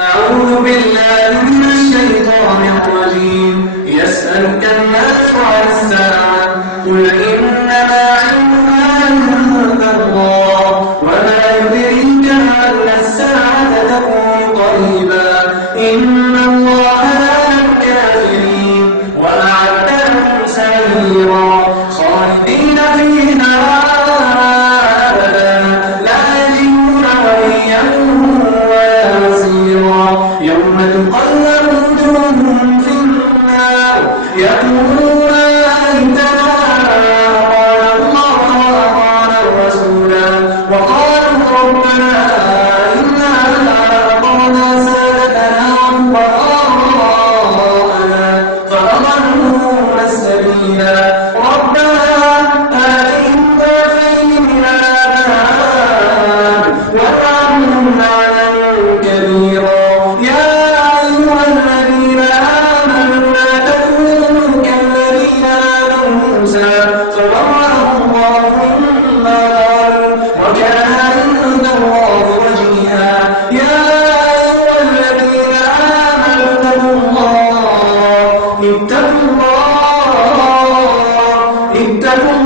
أعوذ بالله من الشيطان الرجيم. يسألك الناس عن الساعة قل إنما علمها عند الله وما يدريك لعل الساعة تكون قريبا. إن الله لعن الكافرين وأعد لهم سعيرا خالدين فيها أبدا لا يجدون وليا يوم تقلب وجوههم في النار يقولون أئتنا قال الله وقال الرسول وقالوا ربنا إنا أطعنا سادتنا وكبراءنا فأضلونا السبيلا ربنا آتهم ضعفين من العذاب والعنهم عذابا كبيرا. اتقوا